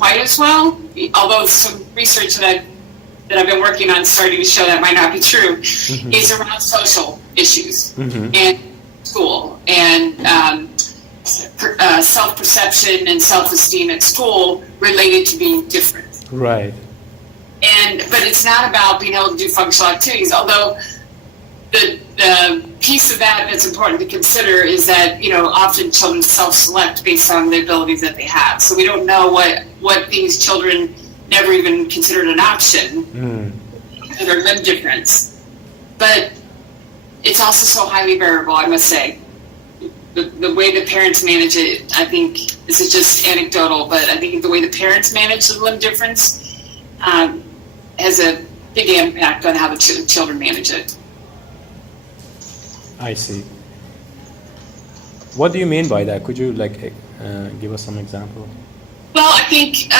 quite as well, although some research that I've been working on starting to show that might not be true, is around social issues and school and self-perception and self-esteem at school related to being different. Right. But it's not about being able to do functional activities, although the piece of that that's important to consider is that, often children self-select based on the abilities that they have. So we don't know what these children never even considered an option, their limb difference. But it's also so highly variable, I must say. The way the parents manage it, I think, this is just anecdotal, but I think the way the parents manage the limb difference has a big impact on how the children manage it. I see. What do you mean by that? Could you give us some example? Well, I think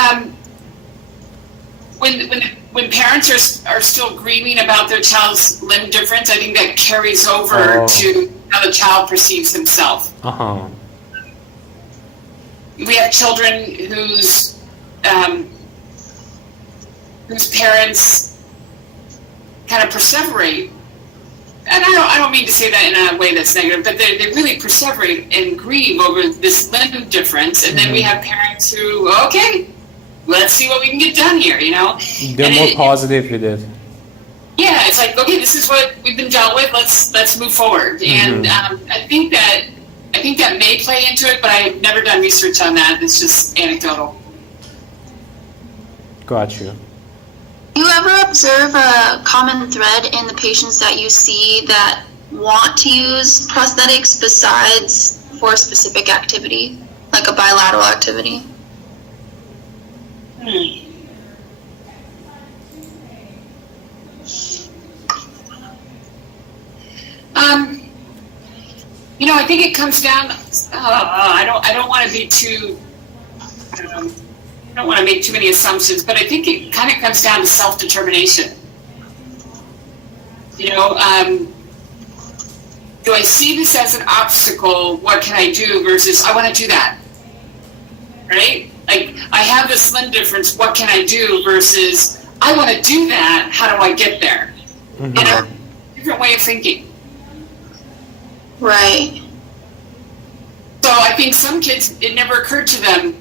when parents are still grieving about their child's limb difference, I think that carries over to how the child perceives himself. We have children whose parents kind of perseverate. And I don't mean to say that in a way that's negative, but they really perseverate and grieve over this limb difference. And then we have parents who, okay, let's see what we can get done here, They're more positive with it. Yeah, it's like, okay, this is what we've been dealt with. Let's move forward. And I think that may play into it, but I've never done research on that. It's just anecdotal. Got you. Do you ever observe a common thread in the patients that you see that want to use prosthetics besides for a specific activity, like a bilateral activity? I think it comes down. I don't want to be too. I don't want to make too many assumptions, but I think it kind of comes down to self-determination. Do I see this as an obstacle? What can I do? Versus I want to do that. Right? Like, I have this limb difference. What can I do? Versus I want to do that. How do I get there? A different way of thinking. Right. So I think some kids, it never occurred to them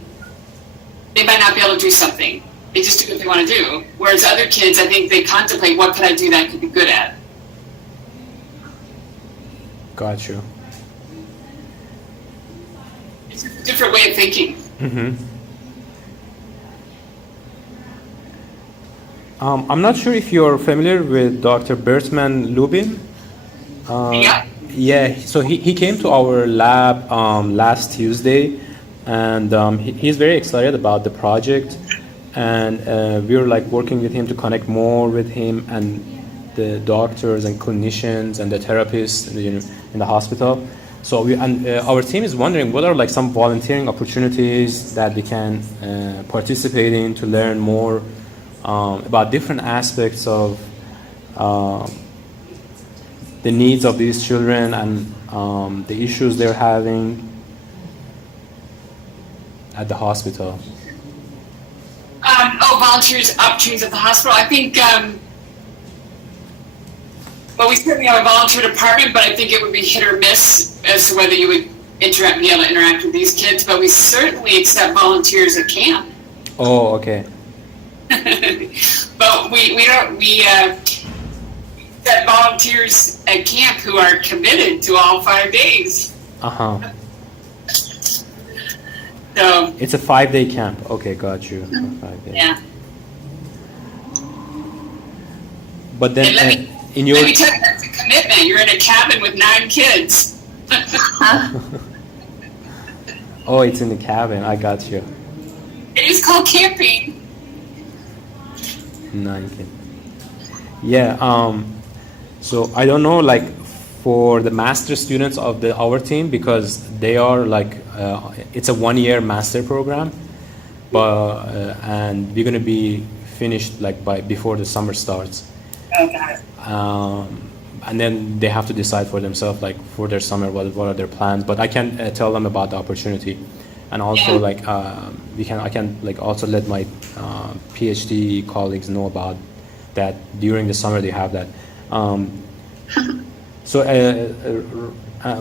they might not be able to do something. They just do what they want to do. Whereas other kids, I think they contemplate, what can I do that I could be good at? Got you. It's a different way of thinking. I'm not sure if you're familiar with Dr. Bertman Lubin. Yeah, so he came to our lab last Tuesday, and he's very excited about the project, and we're working with him to connect more with him and the doctors and clinicians and the therapists in the hospital. So our team is wondering what are some volunteering opportunities that we can participate in to learn more about different aspects of the needs of these children and the issues they're having at the hospital. Volunteers opportunities at the hospital. I think, we certainly have a volunteer department, but I think it would be hit or miss as to whether you would be able to interact with these kids. But we certainly accept volunteers at camp. Oh, okay. But we accept volunteers at camp who are committed to all 5 days. So it's a 5-day camp. Okay, got you. 5 days. Yeah. But then let me tell you, that's a commitment. You're in a cabin with 9 kids. Oh, it's in the cabin. I got you. It is called camping. 9 kids. Yeah. So I don't know, for the master students of our team, because they are it's a 1-year master program, but and we're gonna be finished before the summer starts. Oh, got it. And then they have to decide for themselves for their summer what are their plans. But I can tell them about the opportunity. and also Yeah. like I can like also let my PhD colleagues know about that during the summer they have that. So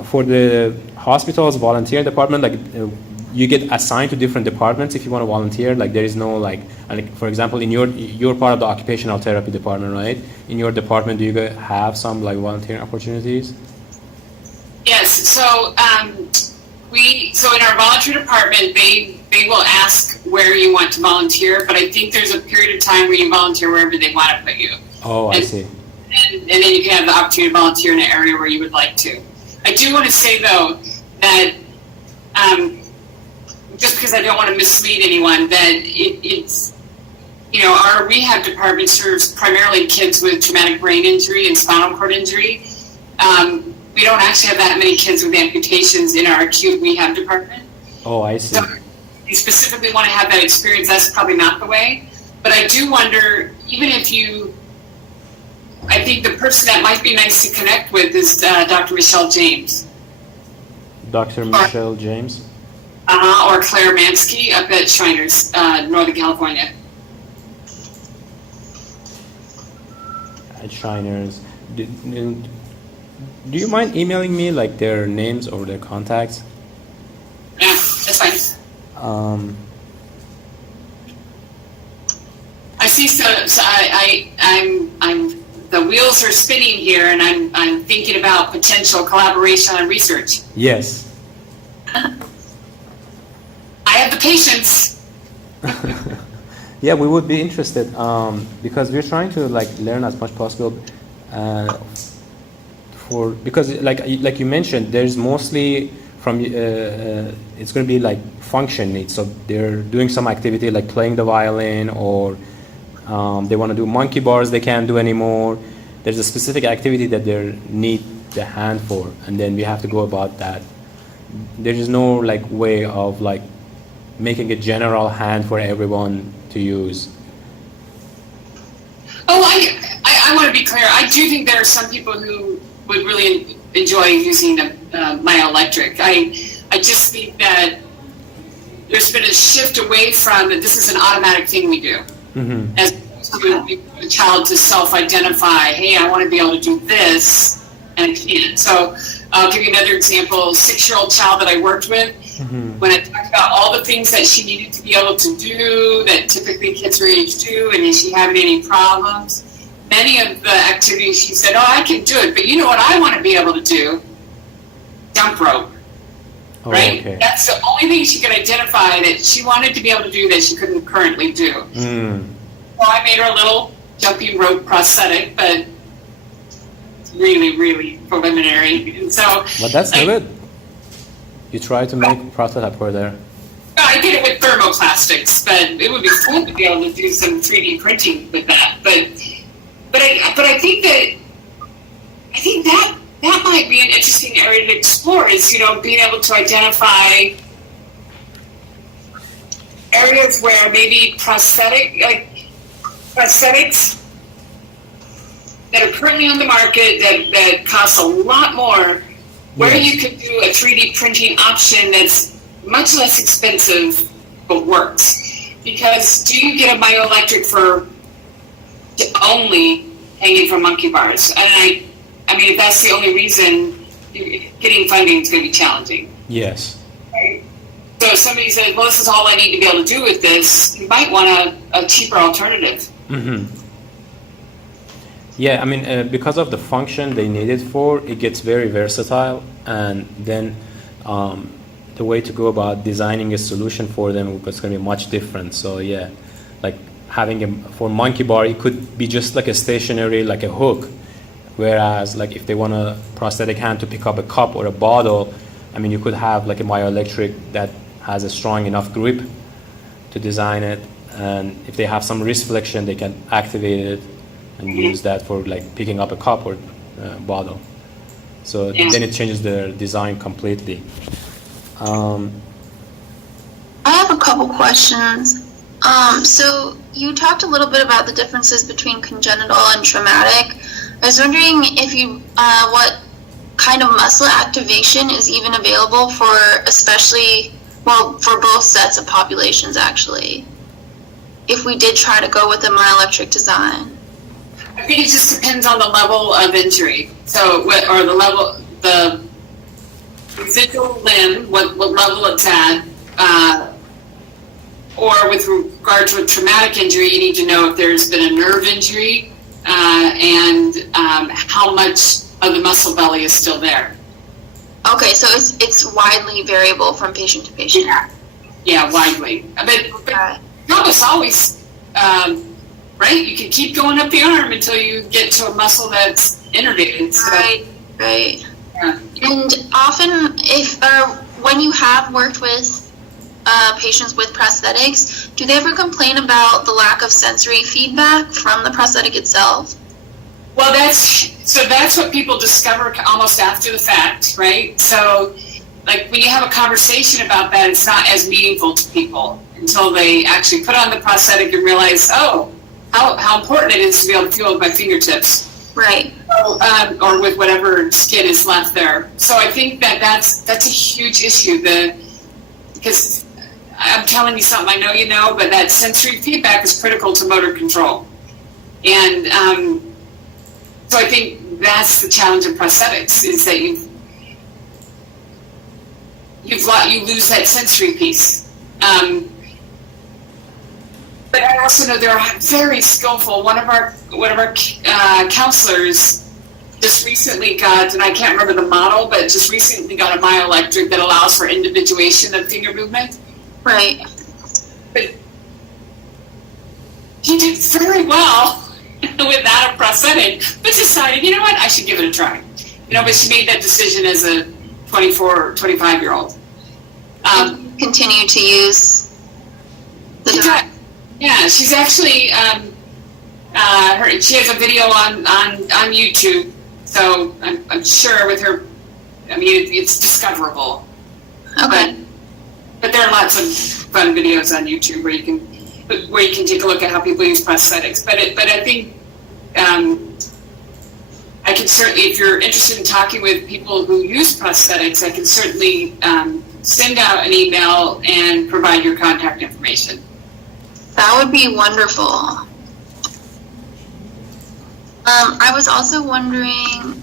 for the hospital's volunteer department, like you get assigned to different departments if you want to volunteer. Like there is no like for example, in you're part of the occupational therapy department, right? In your department, do you have some like volunteering opportunities? Yes. So in our volunteer department, they will ask where you want to volunteer, but I think there's a period of time where you volunteer wherever they want to put you. Oh, I see. And then you can have the opportunity to volunteer in an area where you would like to. I do want to say though that just because I don't want to mislead anyone, that it's our rehab department serves primarily kids with traumatic brain injury and spinal cord injury. We don't actually have that many kids with amputations in our acute rehab department. Oh, I see. So if you specifically want to have that experience, that's probably not the way. But I do wonder, even if I think the person that might be nice to connect with is Dr. Michelle James. Dr. Michelle James? Or Claire Mansky up at Shriners, Northern California. At Shriners. Do you mind emailing me like their names or their contacts? Yeah, that's fine. I see. So I'm. The wheels are spinning here, and I'm thinking about potential collaboration on research. Yes. I have the patience. Yeah, we would be interested because we're trying to like learn as much possible. Because like you mentioned, there's mostly from it's going to be like function needs. So they're doing some activity like playing the violin, or they want to do monkey bars they can't do anymore. There's a specific activity that they need the hand for, and then we have to go about that. There is no like way of like making a general hand for everyone to use. Oh, I want to be clear. I do think there are some people who would really enjoy using the myoelectric. I just think that there's been a shift away from that. This is an automatic thing we do, as opposed to a child to self-identify. Hey, I want to be able to do this, and I can't. So I'll give you another example. 6-year-old child that I worked with. When I talked about all the things that she needed to be able to do that typically kids her age do, and is she having any problems? Many of the activities she said, oh, I can do it, but you know what I want to be able to do? Jump rope, right? Okay. That's the only thing she could identify that she wanted to be able to do that she couldn't currently do. So I made her a little jumping rope prosthetic, but it's really, really preliminary. And so, but that's good. You try to make prototype for there. I did it with thermoplastics, but it would be cool to be able to do some 3D printing with that. But I think that might be an interesting area to explore. Is being able to identify areas where maybe prosthetics that are currently on the market that cost a lot more. Where you could do a 3D printing option that's much less expensive but works. Because do you get a myoelectric for only hanging from monkey bars? And I mean, if that's the only reason, getting funding is going to be challenging. Yes. Right? So if somebody says, well, this is all I need to be able to do with this, you might want a cheaper alternative. Yeah, I mean, because of the function they need it for, it gets very versatile, and then the way to go about designing a solution for them is going to be much different. So yeah, like having for monkey bar, it could be just like a stationary, like a hook, whereas like if they want a prosthetic hand to pick up a cup or a bottle, I mean, you could have like a myoelectric that has a strong enough grip to design it, and if they have some wrist flexion, they can activate it and use that for like picking up a cup or bottle. So then it changes the design completely. I have a couple questions. So you talked a little bit about the differences between congenital and traumatic. I was wondering if you, what kind of muscle activation is even available for especially Well, for both sets of populations, actually, if we did try to go with a myoelectric design. I think it just depends on the level of injury. So, or the residual limb, what level it's at, or with regard to a traumatic injury, you need to know if there's been a nerve injury and how much of the muscle belly is still there. Okay, so it's widely variable from patient to patient. Yeah, widely. But almost always, right? You can keep going up the arm until you get to a muscle that's innervated. So, right. Yeah. And often, when you have worked with patients with prosthetics, do they ever complain about the lack of sensory feedback from the prosthetic itself? Well, that's what people discover almost after the fact, right? So, like when you have a conversation about that, it's not as meaningful to people until they actually put on the prosthetic and realize, oh, how important it is to be able to feel with my fingertips. Right. Or with whatever skin is left there. So I think that's a huge issue. Because I'm telling you something I know you know, but that sensory feedback is critical to motor control. And so I think that's the challenge of prosthetics, is that you lose that sensory piece. But I also know they're very skillful. One of our counselors just recently got, and I can't remember the model, but just recently got a myoelectric that allows for individuation of finger movement. Right. But he did very well without a prosthetic, but decided, you know what, I should give it a try. But she made that decision as a 24 or 25-year-old. Continue to use the device. Yeah, she's actually she has a video on YouTube, so I'm sure with her, I mean it's discoverable. Okay. But there are lots of fun videos on YouTube where you can take a look at how people use prosthetics. But I think I can certainly, if you're interested in talking with people who use prosthetics, I can certainly send out an email and provide your contact information. That would be wonderful. I was also wondering,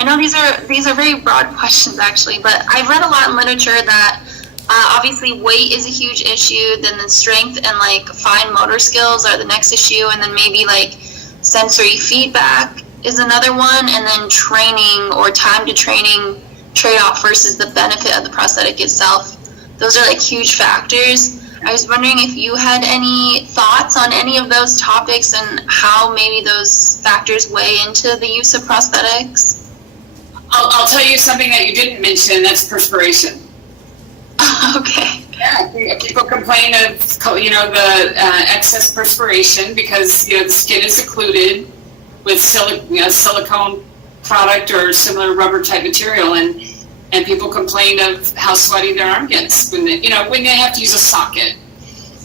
I know these are very broad questions actually, but I've read a lot in literature that obviously weight is a huge issue, then the strength and like fine motor skills are the next issue, and then maybe like sensory feedback is another one, and then training or time to training trade-off versus the benefit of the prosthetic itself. Those are like huge factors. I was wondering if you had any thoughts on any of those topics and how maybe those factors weigh into the use of prosthetics. I'll tell you something that you didn't mention, that's perspiration. Okay. Yeah, people complain of the excess perspiration because the skin is occluded with silicone product or similar rubber type material, and people complain of how sweaty their arm gets when they have to use a socket.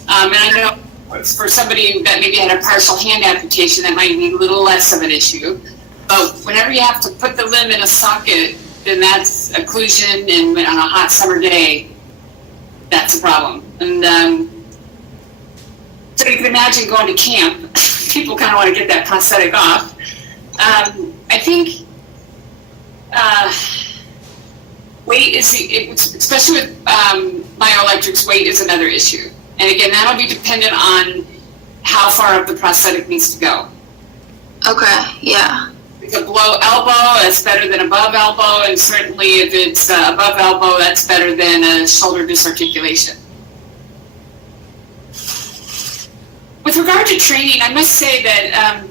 And I know for somebody that maybe had a partial hand amputation, that might be a little less of an issue. But whenever you have to put the limb in a socket, then that's occlusion, and on a hot summer day, that's a problem. And so you can imagine going to camp. People kind of want to get that prosthetic off. I think weight is, especially with myoelectrics, weight is another issue. And again, that'll be dependent on how far up the prosthetic needs to go. Okay, yeah. If it's below elbow, that's better than above elbow, and certainly if it's above elbow, that's better than a shoulder disarticulation. With regard to training, I must say that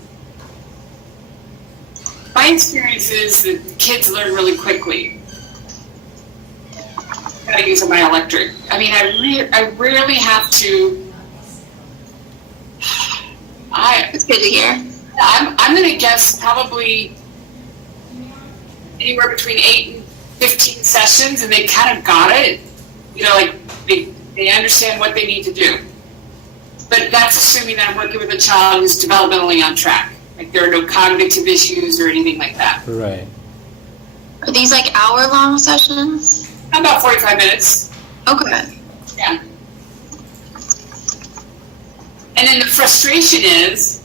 my experience is that kids learn really quickly how to use a myoelectric. I mean, I rarely have to. It's good to hear. I'm going to guess probably anywhere between 8 and 15 sessions, and they kind of got it. Like they understand what they need to do. But that's assuming that I'm working with a child who's developmentally on track. Like there are no cognitive issues or anything like that. Right. Are these like hour-long sessions? About 45 minutes. Okay. Yeah. And then the frustration is,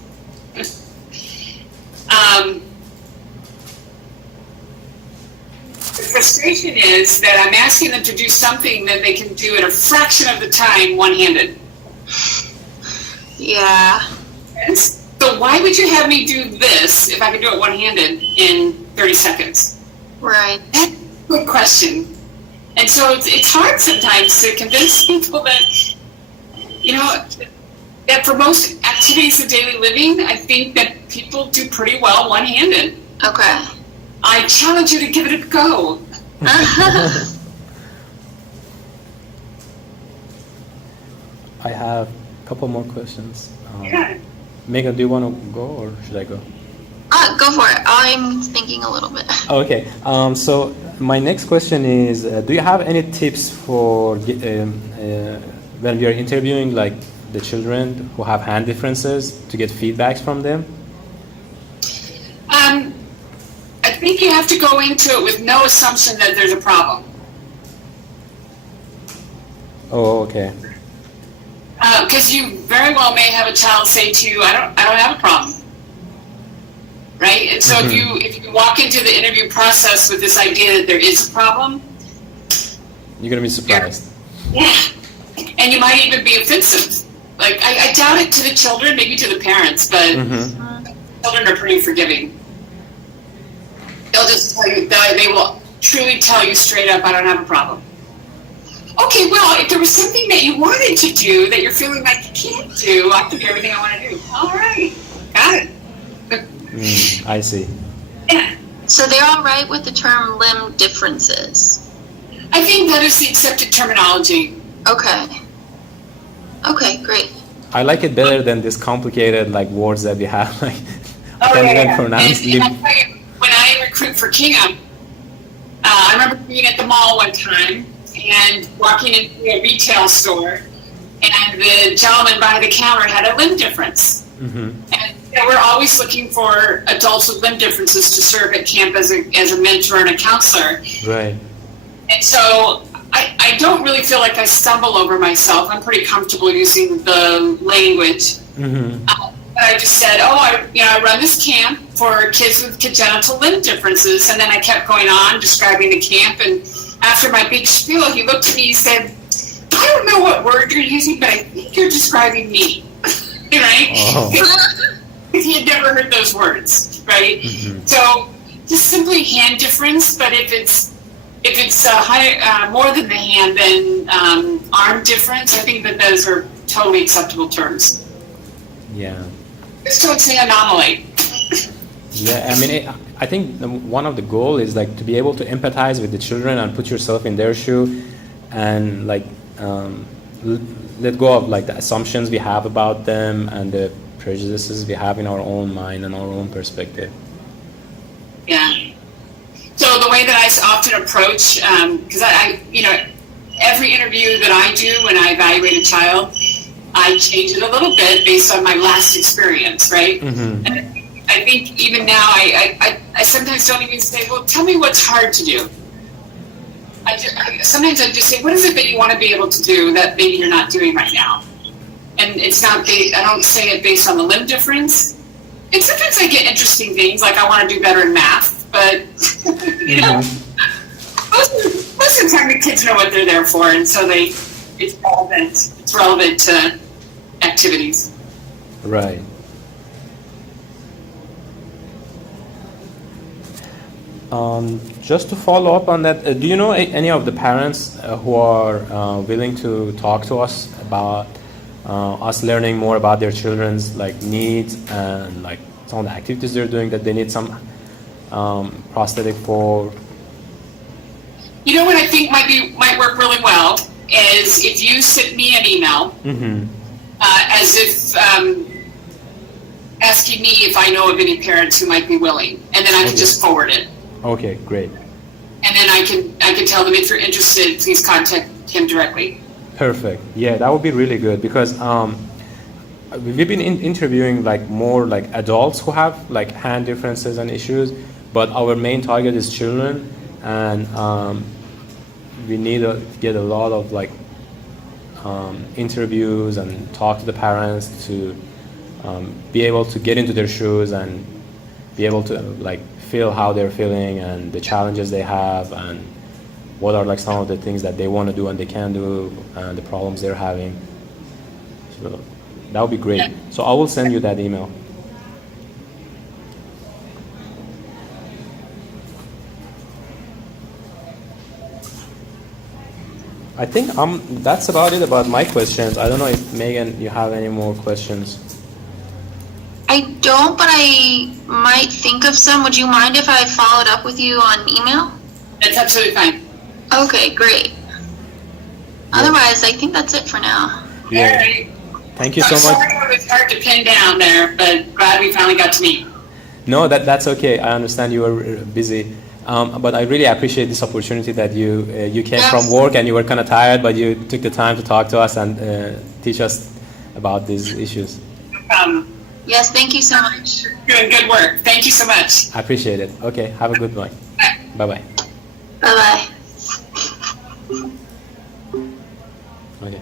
that I'm asking them to do something that they can do in a fraction of the time one-handed. Yeah. And so why would you have me do this if I can do it one-handed in 30 seconds? Right. That's a good question. And so it's hard sometimes to convince people that, that for most activities of daily living, I think that people do pretty well one-handed. Okay. I challenge you to give it a go. I have a couple more questions. Yeah. Megan, do you want to go or should I go? Go for it. I'm thinking a little bit. Okay. So my next question is, do you have any tips for when we are interviewing like the children who have hand differences to get feedbacks from them? I think you have to go into it with no assumption that there's a problem. Oh, okay. Because you very well may have a child say to you, I don't have a problem. Right? And so if you walk into the interview process with this idea that there is a problem, you're gonna be surprised. Yeah. And you might even be offensive. Like I doubt it to the children, maybe to the parents, but children are pretty forgiving. They'll just tell you, they will truly tell you straight up, I don't have a problem. Okay, well, if there was something that you wanted to do that you're feeling like you can't do, I can do everything I want to do. All right, got it. I see. Yeah. So they're all right with the term limb differences? I think that is the accepted terminology. Okay. Okay, great. I like it better than this complicated like words that we have. Like I can't even pronounce and when I recruit for Kingham, I remember being at the mall one time and walking into a retail store, and the gentleman behind the counter had a limb difference. And we're always looking for adults with limb differences to serve at camp as a mentor and a counselor. Right. And so I don't really feel like I stumble over myself. I'm pretty comfortable using the language. But I just said, I run this camp for kids with congenital limb differences. And then I kept going on describing the camp. And after my big spiel, he looked at me and said, I don't know what word you're using, but I think you're describing me. Right? Oh. He had never heard those words, right? So just simply hand difference, but if it's more than the hand, then arm difference, I think that those are totally acceptable terms. Yeah. Just don't say anomaly. Yeah, I mean, I think one of the goal is like to be able to empathize with the children and put yourself in their shoe, and like let go of like the assumptions we have about them and the prejudices we have in our own mind and our own perspective. Yeah. So the way that I often approach, because I every interview that I do when I evaluate a child, I change it a little bit based on my last experience, right? And I think even now, I sometimes don't even say, well, tell me what's hard to do. Sometimes I just say, what is it that you want to be able to do that maybe you're not doing right now? And it's not, I don't say it based on the limb difference. And sometimes I get interesting things, like I want to do better in math, but, most of the time the kids know what they're there for, and so it's relevant to activities. Right. Just to follow up on that, do you know any of the parents who are willing to talk to us about us learning more about their children's like needs and like some of the activities they're doing that they need some prosthetic for? You know what I think might work really well is if you send me an email as if asking me if I know of any parents who might be willing, and then I can just forward it. Okay, great. And then I can tell them if you're interested, please contact him directly. Perfect. Yeah, that would be really good because we've been interviewing like more like adults who have like hand differences and issues, but our main target is children, and we need to get a lot of like interviews and talk to the parents to be able to get into their shoes and be able to like feel how they're feeling and the challenges they have and what are like some of the things that they want to do and they can't do and the problems they're having. So that would be great. So I will send you that email. I think that's about it about my questions. I don't know if Megan, you have any more questions. I don't, but I might think of some. Would you mind if I followed up with you on email? That's absolutely fine. Okay, great. Otherwise, I think that's it for now. Yeah. All right. Thank you so I'm much. sorry it was hard to pin down there, but glad we finally got to meet. No, that's okay. I understand you were busy. But I really appreciate this opportunity that you came from work and you were kind of tired, but you took the time to talk to us and teach us about these issues. Yes, thank you so much. Doing good work. Thank you so much. I appreciate it. Okay, have a good one. Bye-bye. Bye-bye. Okay.